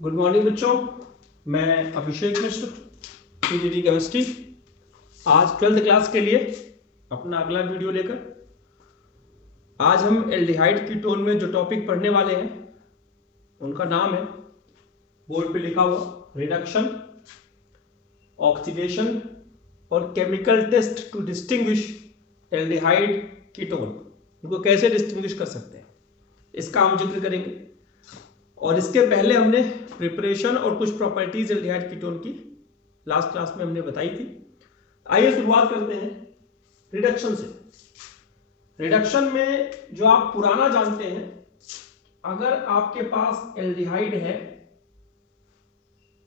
Good morning बच्चों, मैं अभिषेक मिश्र, PGT chemistry. आज 12th क्लास के लिए अपना अगला वीडियो लेकर आज हम एल्डिहाइड कीटोन में जो टॉपिक पढ़ने वाले हैं उनका नाम है, बोर्ड पे लिखा हुआ, रिडक्शन, ऑक्सीडेशन और chemical test to distinguish aldehyde ketone. उनको कैसे डिस्टिंग्विश कर सकते हैं इसका हम जिक्र करेंगे। और इसके पहले हमने प्रिपरेशन और कुछ प्रॉपर्टीज एल्डिहाइड कीटोन की लास्ट क्लास में हमने बताई थी। आइए शुरुआत करते हैं रिडक्शन से। रिडक्शन में जो आप पुराना जानते हैं, अगर आपके पास एल्डिहाइड है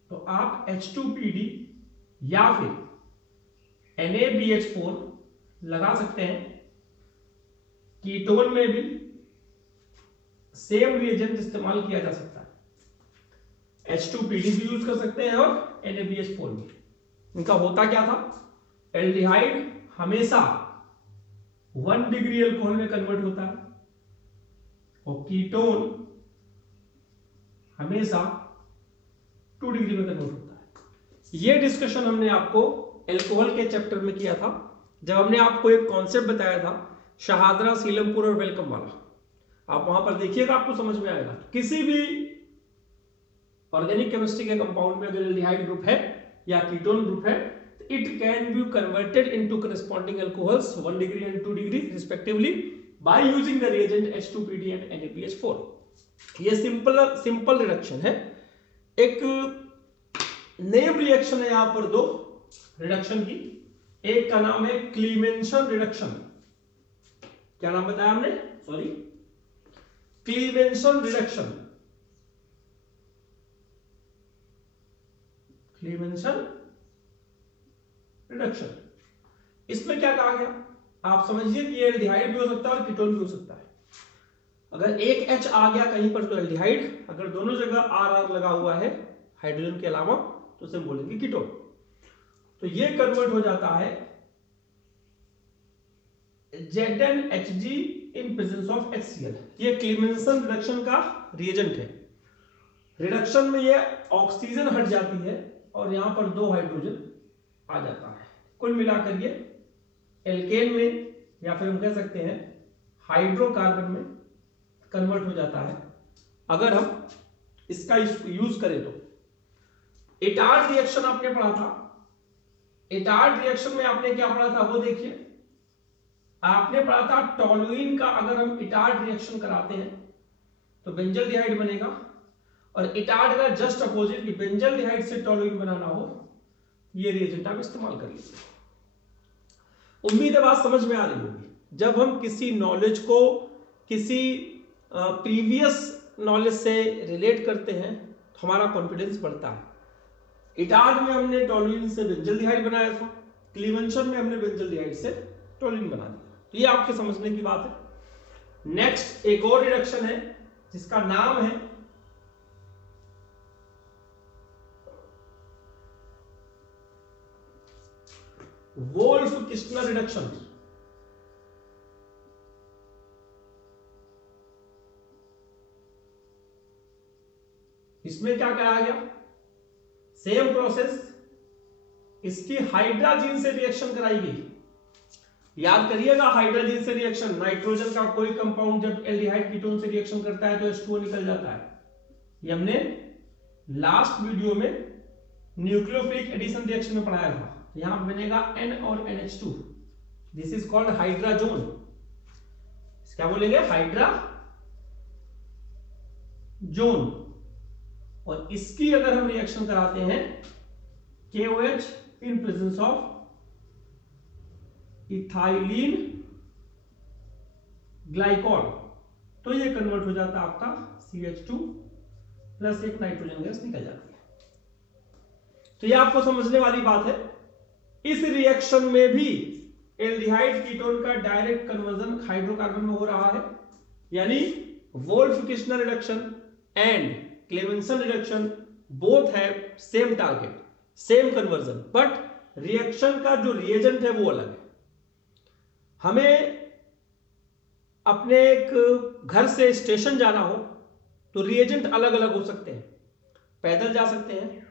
तो आप H2PD या फिर NaBH4 लगा सकते हैं। कीटोन में भी सेम रिएजेंट इस्तेमाल किया जा सकता है। H2PD भी यूज कर सकते हैं और NaBH4 भी। इनका होता क्या था, एल्डिहाइड हमेशा 1 डिग्री अल्कोहल में कन्वर्ट होता है और कीटोन हमेशा 2 डिग्री में कन्वर्ट होता है। यह डिस्कशन हमने आपको अल्कोहल के चैप्टर में किया था, जब हमने आपको एक कॉन्सेप्ट बताया था शहादरा, सीलमपुर और वेलकम वाला। आप वहां पर देखिएगा, आपको समझ में आएगा। किसी भी ऑर्गेनिक केमिस्ट्री के कंपाउंड में अगर एल्डिहाइड ग्रुप है या कीटोन ग्रुप है, it can be converted into corresponding alcohols 1 degree and 2 degree respectively by using the reagent H2PD and NaBH4। ये सिंपल रिडक्शन है। एक नेम रिएक्शन है यहां पर दो रिडक्शन की। एक का नाम है क्लीमेंसन रिडक्शन। क्या नाम बताया हमने? Sorry, क्लीमेंसन reduction. क्लीमेंसन रिडक्शन, इसमें क्या कहा गया, आप समझिए कि ये एल्डिहाइड भी हो सकता है और कीटोन भी हो सकता है। अगर एक H आ गया कहीं पर तो एल्डिहाइड, अगर दोनों जगह RR लगा हुआ है हाइड्रोजन के अलावा तो उसे बोलेंगे कीटोन। तो ये कन्वर्ट हो जाता है ZnHg in presence of HCl। ये क्लीमेंसन रिडक्शन का रिएजेंट है। रिडक्शन में ये ऑक्सीजन हट जाती है और यहां पर 2 हाइड्रोजन आ जाता है। कुल मिलाकर ये एल्केन में या फिर हम कह सकते हैं हाइड्रोकार्बन में कन्वर्ट हो जाता है अगर हम इसका यूज करें तो। इटार्ड रिएक्शन आपने पढ़ा था। इटार्ड रिएक्शन में आपने क्या पढ़ा था वो देखिए। आपने पढ़ा था टोलुइन का अगर हम इटार्ड रिएक्शन कराते हैं तो बेंजल्डिहाइड बनेगा, और इटार्ड का जस्ट अपोजिट कि बेंजल्डिहाइड से टोलुइन बनाना हो, ये रिएजेंट आप इस्तेमाल कर लीजिए। उम्मीद है बात समझ में आ रही होगी। जब हम किसी नॉलेज को किसी प्रीवियस नॉलेज से रिलेट करते हैं तो हमारा कॉन्फिडेंस बढ़ता है। इटार्ड में हमने टोलुइन से बेंजल्डिहाइड बनाया था, क्लीमेंसन में हमने बेंजल्डिहाइड से टोलुइन बना दिया। तो ये आपके समझने की बात है। नेक्स्ट एक और रिडक्शन है जिसका नाम है वोल्फ-किस्टनर रिडक्शन। इसमें क्या कहा गया, सेम प्रोसेस, इसकी हाइड्रोजन से रिएक्शन कराई गई। याद करिएगा, हाइड्रोजन से रिएक्शन, नाइट्रोजन का कोई कंपाउंड जब एल्डिहाइड कीटोन से रिएक्शन करता है तो H2O निकल जाता है। ये हमने लास्ट वीडियो में न्यूक्लियोफिलिक एडिशन रिएक्शन में पढ़ाया था। यहां बनेगा N और NH2। This is called hydrazone. क्या बोलेंगे? हाइड्राजोन। और इसकी अगर हम रिएक्शन कराते हैं KOH in presence of ethylene glycol, तो ये कन्वर्ट हो जाता है आपका CH2 प्लस एक नाइट्रोजन गैस निकल जाती है। तो ये आपको समझने वाली बात है। इस रिएक्शन में भी एल्डिहाइड कीटोन का डायरेक्ट कन्वर्जन हाइड्रोकार्बन में हो रहा है, यानी Wolff Kishner reduction and Clemmensen reduction both have same target, same conversion, but reaction का जो रिएजेंट है वो अलग है। हमें अपने एक घर से स्टेशन जाना हो तो रिएजेंट अलग अलग हो सकते हैं। पैदल जा सकते हैं,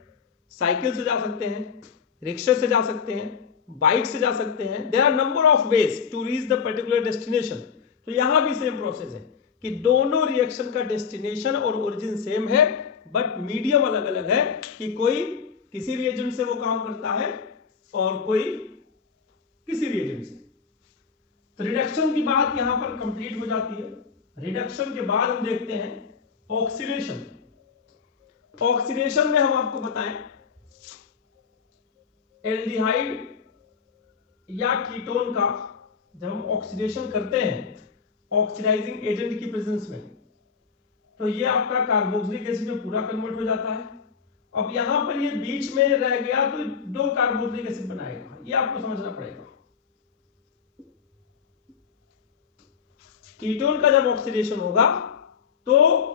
साइकिल से जा सकते हैं, रिक्शे से जा सकते हैं, बाइक से जा सकते हैं। There are number of ways to reach the particular destination. तो यहां भी सेम प्रोसेस है कि दोनों रिएक्शन का डेस्टिनेशन और ओरिजिन सेम है, बट मीडियम अलग अलग है कि कोई किसी रिएजेंट से वो काम करता है और कोई किसी रिएजेंट से। तो रिडक्शन की बात यहां पर कंप्लीट हो जाती है। रिडक्शन के बाद हम देखते हैं ऑक्सीडेशन। ऑक्सीडेशन में हम आपको बताएं एल्डिहाइड या कीटोन का जब हम ऑक्सीडेशन करते हैं ऑक्सीडाइजिंग एजेंट की प्रेजेंस में, तो ये आपका कार्बोक्सिलिक एसिड में पूरा कन्वर्ट हो जाता है। अब यहां पर ये बीच में रह गया तो 2 कार्बोक्सिलिक एसिड बनाएगा, ये आपको समझना पड़ेगा। कीटोन का जब ऑक्सीडेशन होगा तो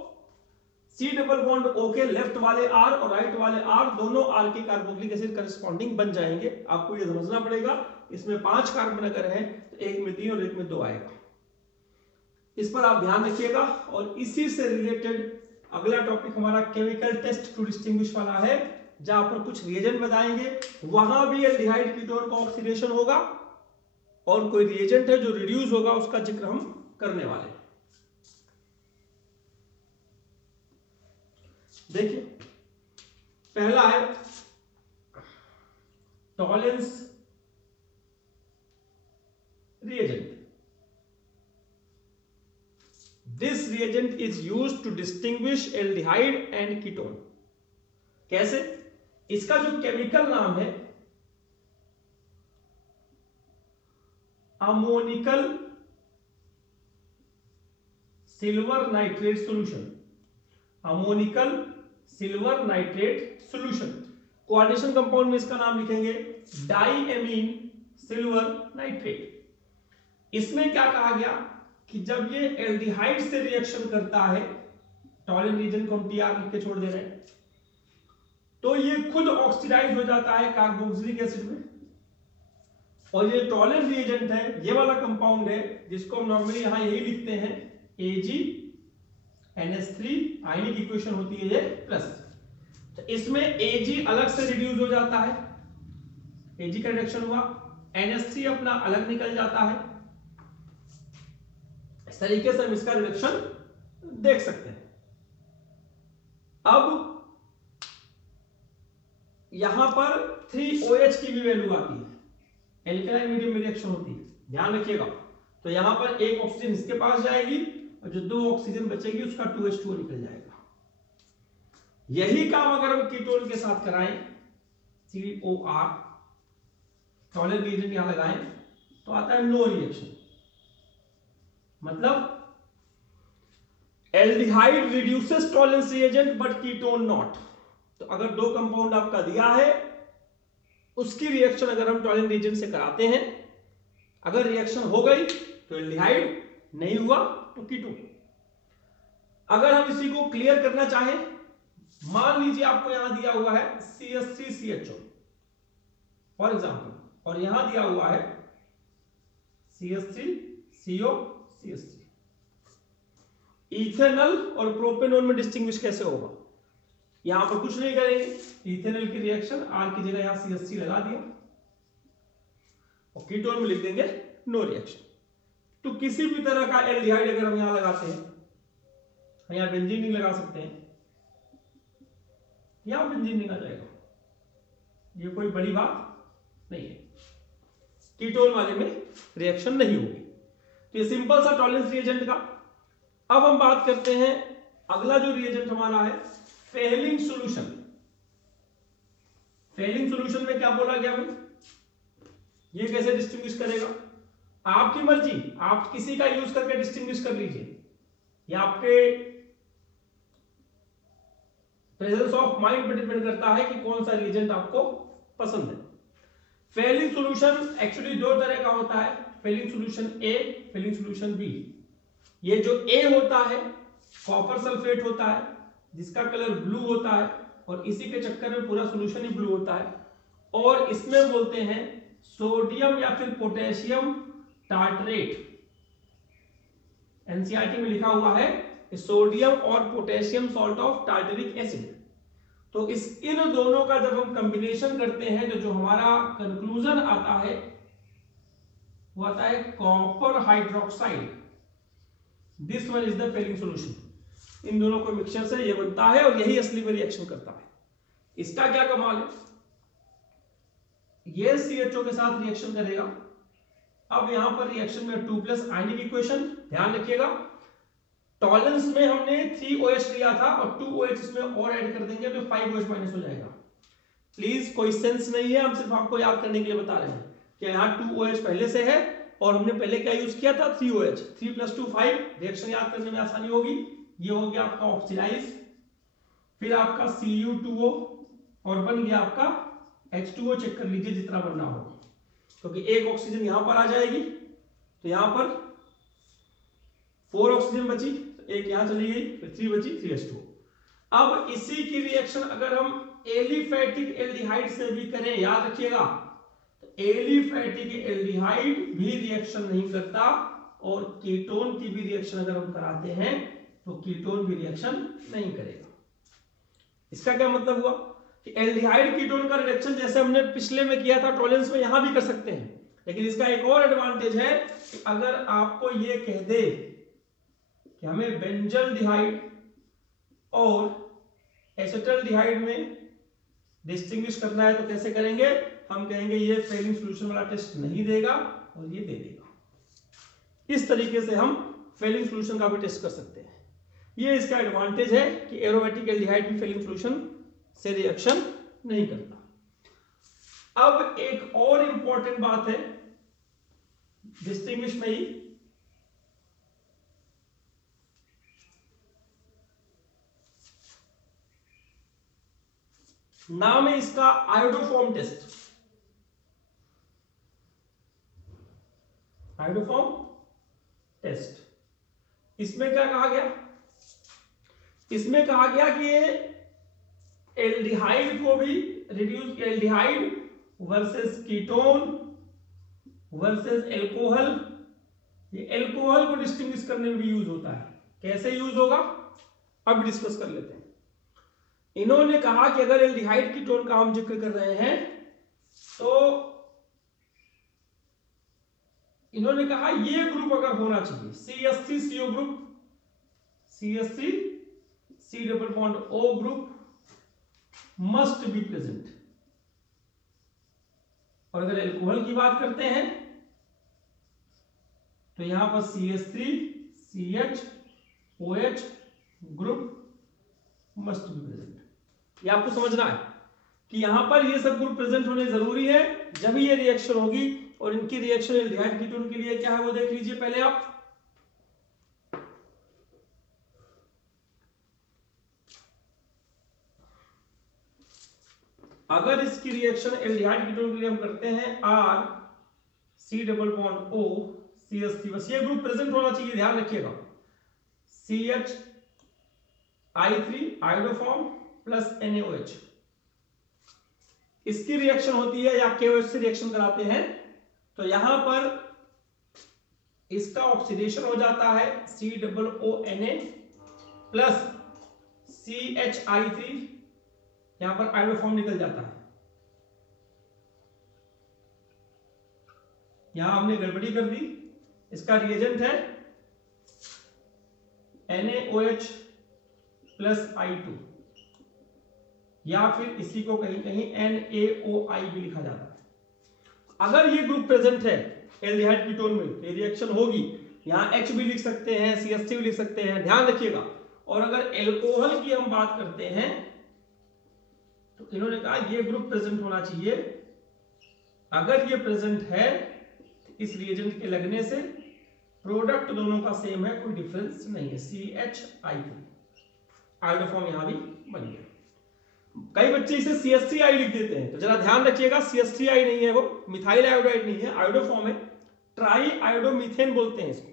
C डबल बॉन्ड O के लेफ्ट वाले R और राइट वाले R दोनों R के कार्बोक्सिलिक एसिड करस्पॉन्डिंग बन जाएंगे। आपको ये समझना पड़ेगा, इसमें 5 कार्बन अगर है तो एक में 3 और एक में 2 आएगा। इस पर आप ध्यान रखिएगा। और इसी से रिलेटेड अगला टॉपिक हमारा केमिकल टेस्ट टू डिस्टिंग्विश वाला है, जहां पर कुछ रिएजेंट बताएंगे, वहां भी एल्डिहाइड कीटोन का ऑक्सीडेशन होगा और कोई रिएजेंट है जो रिड्यूस होगा, उसका जिक्र हम करने वाले हैं। देखिए पहला है Tollens reagent. This reagent is used to distinguish aldehyde and ketone. कैसे? इसका जो केमिकल नाम है ammoniacal silver nitrate solution. Ammoniacal silver nitrate solution. Coordination compound में इसका नाम लिखेंगे डाईएमीन सिल्वर नाइट्रेट। इसमें क्या कहा गया कि जब ये एल्डिहाइड से रिएक्शन करता है, टॉलेंट रीजन को हम टीआर लिख के छोड़ दे रहे हैं, तो ये खुद ऑक्सीडाइज हो जाता है कार्बोक्सिलिक एसिड में। और ये टॉलेंट रिएजेंट है, ये वाला कंपाउंड है जिसको हम नॉर्मली यहां यही लिखते हैं AgNH3, आयनिक इक्वेशन होती है ये प्लस। तो इसमें Ag अलग से रिड्यूस हो जाता है, Ag का रिडक्शन हुआ, NH3 अपना अलग निकल जाता है। इस तरीके से हम इसका रिडक्शन देख सकते हैं। अब यहां पर 3OH की भी वैल्यू आती है, एल्कलाइन मीडियम में रिएक्शन होती है, ध्यान रखिएगा। तो यहां पर एक ऑक्सीजन इसके पास जाएगी और जो 2 ऑक्सीजन बचेगी उसका 2H2O निकल जाएगा। यही काम अगर हम कीटोन के साथ कराएं, COR टॉलेंट रिएजेंट यहां लगाएं, तो आता है नो रिएक्शन। मतलब aldehyde reduces Tollens reagent but ketone not. तो अगर 2 कंपाउंड आपका दिया है, उसकी रिएक्शन अगर हम टॉलेंट रिएजेंट से कराते हैं, अगर रिएक्शन हो गई तो एल्डिहाइड, नहीं हुआ तो कीटोन। अगर हम इसी को क्लियर करना चाहें, मान लीजिए आपको यहां दिया हुआ है CH3CHO फॉर एग्जांपल, और यहां दिया हुआ है CH3CO CH3। इथेनॉल और प्रोपेनॉल में डिस्टिंग्विश कैसे होगा? यहां पर कुछ नहीं करेंगे, इथेनॉल की रिएक्शन R की जगह यहां CH3 लगा दिया और कीटोन में लिख देंगे नो रिएक्शन। तो किसी भी तरह का एल्डिहाइड अगर हम यहां लगाते हैं, हम यहां बेंजीन नहीं लगा सकते हैं, यहां बेंजीन नहीं आ जाएगा, ये कोई बड़ी बात नहीं है, कीटोन वाले में रिएक्शन नहीं होगी। तो ये सिंपल सा टॉलेंस रिएजेंट का। अब हम बात करते हैं अगला जो रिएजेंट हमारा है फेलिंग सॉल्यूशन। फेलिंग सॉल्यूशन में क्या बोला गया भाई, ये कैसे डिस्टिंग्विश करेगा? आपकी मर्जी, आप किसी का यूज करके डिस्टिंग्विश कर लीजिए, या आपके प्रेजेंस ऑफ माइंड पर डिपेंड करता है कि कौन सा रिएजेंट आपको पसंद है। फेलिंग सॉल्यूशन एक्चुअली 2 तरह का होता है, Fehling solution A, Fehling solution B। ये जो A होता है कॉपर सल्फेट होता है जिसका कलर ब्लू होता है, और इसी के चक्कर में पूरा सॉल्यूशन ही ब्लू होता है, और इसमें बोलते हैं सोडियम या फिर पोटेशियम टार्टरेट। एनसीईआरटी में लिखा हुआ है सोडियम और potassium salt of tartaric acid. तो इन दोनों का जब हम कॉम्बिनेशन करते हैं तो जो हमारा कंक्लूजन आता है वो आता है copper hydroxide. This one is the Fehling solution. इन दोनों को मिक्सचर से ये बनता है और यही असली में रिएक्शन करता है। इसका क्या कमाल है, ये CHO के साथ रिएक्शन करेगा। अब यहां पर रिएक्शन में 2+ आयनिक इक्वेशन, ध्यान रखिएगा टॉलेंस में हमने 3OH लिया था और 2OH इसमें और ऐड कर देंगे तो 5OH माइनस हो जाएगा। प्लीज कोई सेंस नहीं है, हम सिर्फ आपको याद करने के लिए बता रहे हैं कि यहाँ 2OH पहले से है और हमने पहले क्या यूज किया था 3OH। 3 + 2 5, रिएक्शन याद करने में आसानी होगी। ये हो गया आपका ऑक्सीडाइज, फिर आपका Cu2O और बन गया आपका H2O। चेक कर लीजिए जितना बनना हो, क्योंकि एक ऑक्सीजन यहां पर आ जाएगी तो यहां पर 4 ऑक्सीजन बची, तो एक यहां चली गई, फिर 3 बची, 3H2O। अब इसी की रिएक्शन अगर हम एलिफैटिक एल्डिहाइड से भी करें, याद रखिएगा तो एलिफैटिक एल्डिहाइड भी रिएक्शन नहीं करता और कीटोन की भी रिएक्शन अगर हम कराते हैं तो कीटोन भी रिएक्शन नहीं करेगा। इसका क्या मतलब हुआ कि एल्डिहाइड कीटोन का रिएक्शन जैसे हमने पिछले में किया था टॉलेंस में, यहां भी कर सकते हैं। लेकिन इसका एक और एडवांटेज है कि अगर आपको ये कह दे कि हमें बेंजल्डिहाइड और एसिटल्डिहाइड में डिस्टिंग्विश करना है तो कैसे करेंगे, हम कहेंगे ये फेलिंग सॉल्यूशन वाला टेस्ट नहीं देगा और ये दे देगा। इस तरीके से हम फेलिंग सॉल्यूशन का भी टेस्ट कर सकते हैं। ये इसका एडवांटेज है कि एरोमेटिक एल्डिहाइड भी फेलिंग सॉल्यूशन से रिएक्शन नहीं करता। अब एक और इंपॉर्टेंट बात है डिस्टिंग्विश में ही, नाम है इसका आयोडोफॉर्म टेस्ट। आयोडोफॉर्म टेस्ट इसमें क्या कहा गया, इसमें कहा गया कि ये एल्डिहाइड को भी reduce, aldehyde versus ketone versus alcohol, ये एल्कोहल को डिस्टिंग्विश करने में भी यूज होता है। कैसे यूज होगा अब डिस्कस कर लेते हैं। इन्होंने कहा कि अगर एल्डिहाइड कीटोन का हम जिक्र कर रहे हैं तो इन्होंने कहा ये ग्रुप अगर होना चाहिए CH3 CO group, CH3 C double bond O group must be present. और अगर एल्कोहल की बात करते हैं तो यहां पर CH3 CH OH group must be present. ये आपको समझना है कि यहां पर ये सब ग्रुप प्रेजेंट होने जरूरी है, जब ये रिएक्शन होगी। और इनकी रिएक्शन एल्डिहाइड कीटोन के लिए क्या है वो देख लीजिए पहले आप। अगर इसकी रिएक्शन एल्डिहाइड कीटोन के लिए हम करते हैं R C double bond O CH3, बस ये ग्रुप प्रेजेंट होना चाहिए, ध्यान रखिएगा। CH आयोडोफॉर्म प्लस NaOH, इसकी रिएक्शन होती है या KOH से रिएक्शन कराते हैं तो यहां पर इसका ऑक्सीडेशन हो जाता है COONA प्लस CH3, यहां पर आयोडोफॉर्म निकल जाता है। यहां हमने गड़बड़ी कर दी, इसका रिएजेंट है NaOH प्लस I2, या फिर इसी को कहीं कहीं NaOI भी लिखा जाता है। अगर ये ग्रुप प्रेजेंट है एल्डिहाइड कीटोन में ये रिएक्शन होगी, यहां H भी लिख सकते हैं, CH3 भी लिख सकते हैं, ध्यान रखिएगा। और अगर एल्कोहल की हम बात करते हैं तो इन्होंने कहा ये ग्रुप प्रेजेंट होना चाहिए। अगर ये प्रेजेंट है तो इस रिएजेंट के लगने से प्रोडक्ट दोनों का सेम है, कोई डिफरेंस नहीं है, CH3 आयोडोफॉर्म यहां भी बन गया। कई बच्चे इसे CH3I लिख देते हैं, तो जरा ध्यान रखिएगा CH3I नहीं है, वो मिथाइल आयोडाइड नहीं है, आयोडोफॉर्म है, ट्राई आयोडोमीथेन बोलते हैं इसको।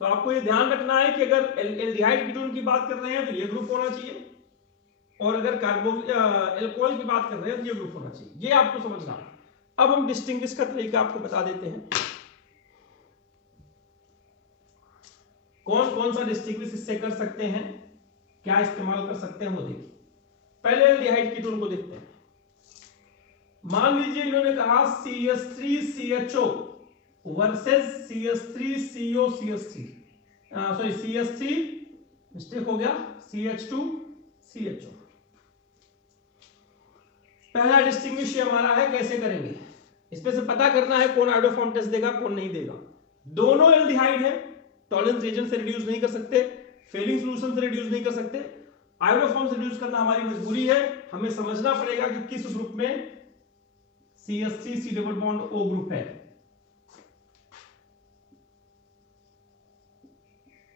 तो आपको ये ध्यान रखना है कि अगर एल्डिहाइड कीटोन की बात कर रहे हैं तो ये ग्रुप होना चाहिए, और अगर एल्कोहल की बात कर रहे हैं तो ये ग्रुप होना चाहिए, ये आपको समझना है। अब हम डिस्टिंग्विश का तरीका आपको बता देते हैं, कौन कौन सा डिस्टिंग्विश इससे कर सकते हैं, क्या इस्तेमाल कर सकते हैं वो देखिए। पहले एल्डिहाइड कीटोन को देखते हैं। मान लीजिए इन्होंने कहा CH3CHO versus CH3CO CH3, sorry CH3 mistake हो गया, CH2CHO। पहला डिस्टिंग्विश हमारा है, कैसे करेंगे इसमें से पता करना है कौन आयोडोफॉर्म टेस्ट देगा कौन नहीं देगा। दोनों एल्डिहाइड है, टॉलरेंस रीजन से रिड्यूस नहीं कर सकते, फेलिंग सॉल्यूशन से रिड्यूस नहीं कर सकते, आयोडोफॉर्म से रिड्यूस करना हमारी मजबूरी है। हमें समझना पड़ेगा कि किस ग्रुप में CH3 double bond O group है।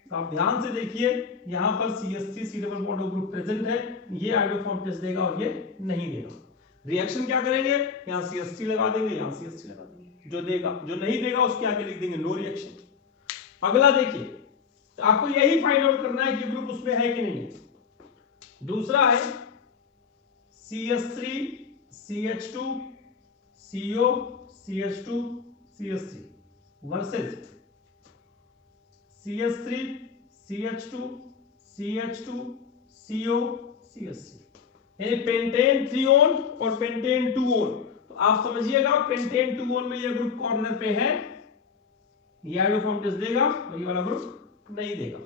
तो आप ध्यान से देखिए, यहां पर CH3 double bond O group present है, ये आयोडोफॉर्म टेस्ट देगा और ये नहीं देगा। रिएक्शन क्या करेंगे, यहां CH3 लगा देंगे, यहां CH3 लगा देंगे, जो देगा, जो नहीं देगा उसके आगे लिख देंगे नो रिएक्शन। अगला देखिए, तो आपको यही फाइंड आउट करना है कि ग्रुप उसमें है कि नहीं है। दूसरा है CH3 CH2 CO CH2 CH3 versus CH3 CH2 CH2 CO CH3, यानी पेंटेन 3 ओन और पेंटेन 2 ओन। तो आप समझिएगा पेंटेन 2 ओन में ये ग्रुप कॉर्नर पे है, ये आयोडोफॉर्म टेस्ट देगा और ये वाला ग्रुप नहीं देगा।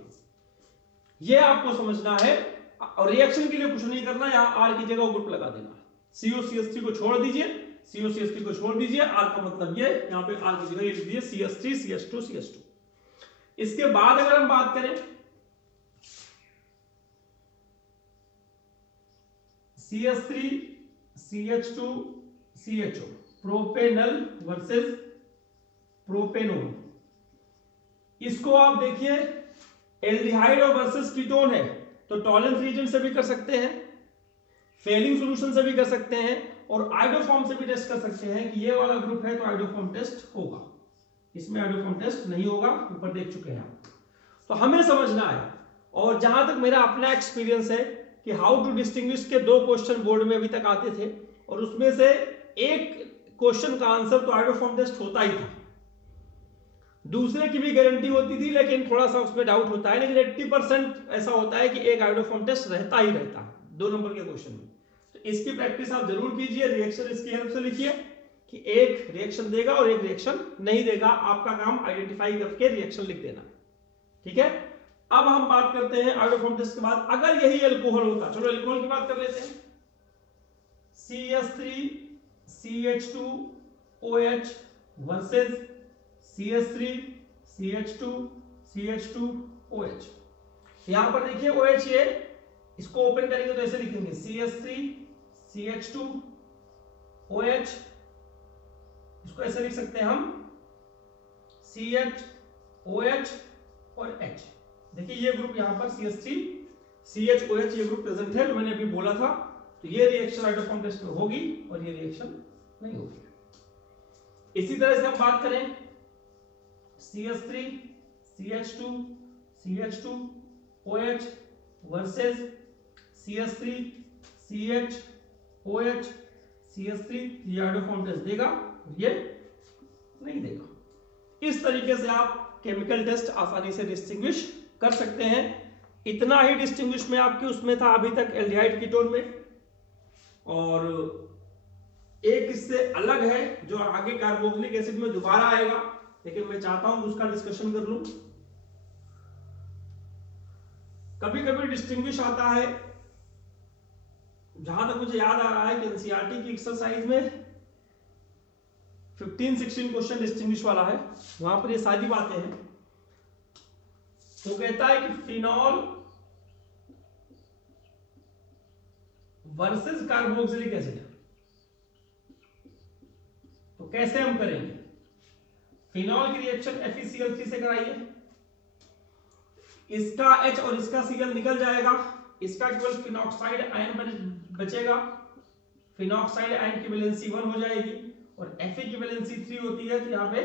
ये आपको समझना है। और रिएक्शन के लिए कुछ नहीं करना, यहां R की जगह वो ग्रुप लगा देना। COCH3 को छोड़ दीजिए, COCH3 को छोड़ दीजिए, R का मतलब ये, यहां पे R की जगह ये लिख दीजिए CH3 CH2 CH2। इसके बाद अगर हम बात करें CH3 CH2 CHO, propanal versus propanone. इसको आप देखिए, एल्डिहाइड और वर्सेस कीटोन है, तो टॉलरेंस रीजन से भी कर सकते हैं, फेलिंग सॉल्यूशन से भी कर सकते हैं, और आयोडोफॉर्म से भी टेस्ट कर सकते हैं कि ये वाला ग्रुप है तो आयोडोफॉर्म टेस्ट होगा, इसमें आयोडोफॉर्म टेस्ट नहीं होगा, ऊपर देख चुके हैं आप। तो हमें समझना है, और जहां तक मेरा अपना एक्सपीरियंस है कि हाउ टू डिस्टिंग्विश के 2 क्वेश्चन बोर्ड में अभी तक आते थे, और उसमें से एक क्वेश्चन का आंसर तो आयोडोफॉर्म टेस्ट होता ही था, दूसरे की भी गारंटी होती थी, लेकिन थोड़ा सा उसमें डाउट होता है, लेकिन 80% ऐसा होता है कि एक आयोडोफॉर्म टेस्ट रहता ही रहता है 2 नंबर के क्वेश्चन में। तो इसकी प्रैक्टिस आप जरूर कीजिए, रिएक्शन इसकी हेल्प से लिखिए कि एक रिएक्शन देगा और एक रिएक्शन नहीं देगा, आपका काम आइडेंटिफाई करके रिएक्शन लिख देना, ठीक है। अब हम बात करते हैं आयोडोफॉर्म टेस्ट के बाद, अगर यही अल्कोहल होता, चलो अल्कोहल की बात कर लेते हैं, CH3 CH2 OH versus CH3 CH2 CH2 OH। यहां पर देखिए OH, ये इसको ओपन करेंगे तो ऐसे लिखेंगे CH3 CH2 OH, इसको ऐसे लिख सकते हैं हम CH OH और H। देखिए ये ग्रुप यहां पर CH3 CH OH ये ग्रुप प्रेजेंट है, जो मैंने अभी बोला था। तो ये रिएक्शन आयोडोफॉर्म टेस्ट में होगी और ये रिएक्शन नहीं होगी। इसी तरह से हम बात करें CH3 CH2 CH2 OH versus CH3 CH OH CH3, ये आयोडोफॉर्म टेस्ट देगा, ये नहीं देगा। इस तरीके से आप केमिकल टेस्ट आसानी से डिस्टिंग्विश कर सकते हैं। इतना ही डिस्टिंग्विश में आपके उसमें था अभी तक एल्डिहाइड कीटोन में, और एक इससे अलग है जो आगे कार्बोक्सिलिक एसिड में दोबारा आएगा, लेकिन मैं चाहता हूं उसका डिस्कशन कर लूं। कभी कभी डिस्टिंग्विश आता है, जहां तक मुझे याद आ रहा है कि एनसीईआरटी की एक्सरसाइज में 15-16 क्वेश्चन डिस्टिंग्विश वाला है, वहां पर ये सारी बातें हैं। वो कहता है कि फिनॉल वर्सेस कार्बोक्सिलिक एसिड, तो कैसे हम करेंगे। फिनॉल की रिएक्शन FeCl3 से कराइए, इसका H और इसका Cl निकल जाएगा, इसका केवल फिनॉक्साइड आयन बचेगा, फिनॉक्साइड आयन की वैलेंसी 1 हो जाएगी और Fe की वैलेंसी 3 होती है। तो यहां पे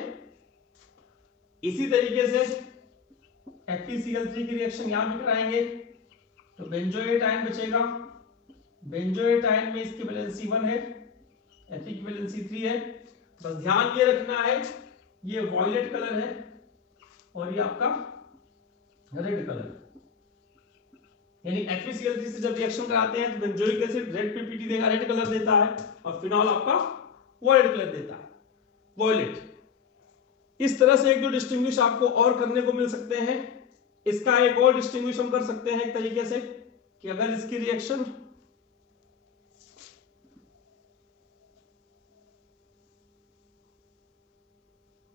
इसी तरीके से FeCl3 की रिएक्शन यहां भी कराएंगे, तो बेंजोएट आयन बचेगा, बेंजोएट आयन में इसकी वैलेंसी 1 है, Fe की वैलेंसी 3 है। बस ध्यान ये रखना है, ये वॉयलेट कलर है और ये आपका रेड कलर। यानी HbCl3 से जब रिएक्शन कराते हैं तो बेंजोइक एसिड रेड पीपीटी देगा, रेड कलर देता है, और फिनॉल आपका वॉयलेट कलर देता है, वॉयलेट। इस तरह से एक जो डिस्टिंग्विश आपको और करने को मिल सकते हैं। इसका एक और डिस्टिंग्विश हम कर सकते हैं एक तरीके से कि अगर इसकी रिएक्शन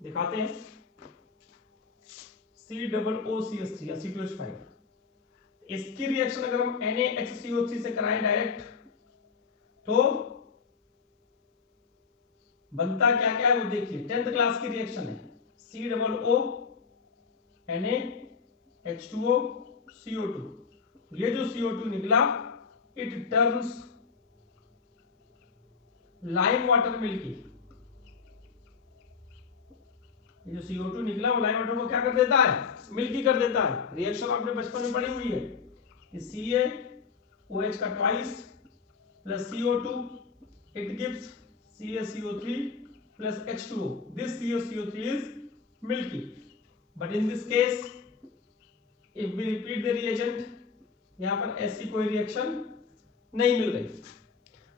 दिखाते हैं COOCH3 C2H5, इसकी रिएक्शन अगर हम NaHCO3 से कराएं डायरेक्ट तो बनता क्या क्या है वो देखिए। 10th क्लास की रिएक्शन है, COO NaH2O CO2। ये जो CO2 निकला it turns lime water milky. ये जो CO2 निकला वो लाइम वाटर को क्या कर देता है, मिल्की कर देता है। रिएक्शन आपने बचपन में पढ़ी हुई है, CaOH का twice plus CO2 it gives CaCO3 plus H2O. This CaCO3 is milky, but in this case if we repeat the reagent, यहाँ पर ऐसी कोई रिएक्शन नहीं मिल रही।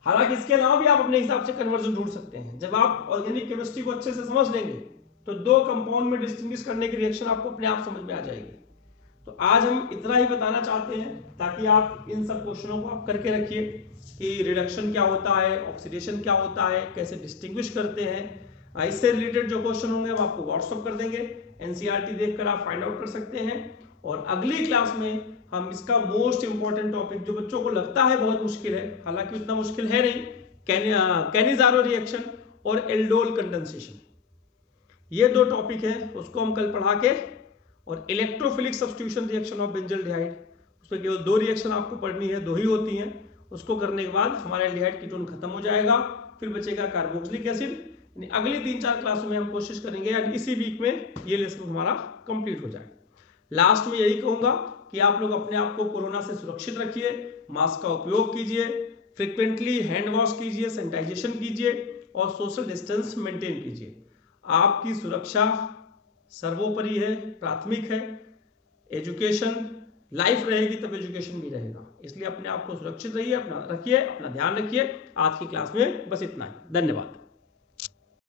हालांकि इसके अलावा भी आप अपने हिसाब से कन्वर्जन ढूंढ सकते हैं। जब आप ऑर्गेनिक केमिस्ट्री को अच्छे से समझ लेंगे तो दो कंपाउंड में डिस्टिंग्विश करने की रिएक्शन आपको अपने आप समझ में आ जाएगी। तो आज हम इतना ही बताना चाहते हैं ताकि आप इन सब क्वेश्चनों को आप करके रखिए कि रिडक्शन क्या होता है, ऑक्सीडेशन क्या होता है, कैसे डिस्टिंग्विश करते हैं। इससे रिलेटेड जो क्वेश्चन होंगे हम आपको व्हाट्सअप कर देंगे, एनसीईआरटी देखकर आप फाइंड आउट कर सकते हैं। और अगली क्लास में हम इसका मोस्ट इंपॉर्टेंट टॉपिक जो बच्चों को लगता है बहुत मुश्किल है, हालांकि उतना मुश्किल है नहीं, कैनिज़ारो रिएक्शन और एल्डोल कंडेंसेशन, ये दो टॉपिक है, उसको हम कल पढ़ा के, और electrophilic substitution reaction of benzaldehyde, उसमें केवल दो रिएक्शन आपको पढ़नी है, दो ही होती हैं। उसको करने के बाद हमारा एल्डिहाइड कीटोन खत्म हो जाएगा, फिर बचेगा कार्बोक्सिलिक एसिड। अगली 3-4 क्लासों में हम कोशिश करेंगे यानी इसी वीक में ये लेसन हमारा कंप्लीट हो जाए। लास्ट में यही कहूंगा कि आप लोग अपने आप को कोरोना से सुरक्षित रखिए, मास्क का उपयोग कीजिए, फ्रिक्वेंटली हैंड वॉश कीजिए, सैनिटाइजेशन कीजिए और सोशल डिस्टेंस मेंटेन कीजिए। आपकी सुरक्षा सर्वोपरि है, प्राथमिक है। एजुकेशन लाइफ रहेगी तब एजुकेशन भी रहेगा, इसलिए अपने आप को सुरक्षित रहिए, अपना ध्यान रखिए। आज की क्लास में बस इतना ही, धन्यवाद।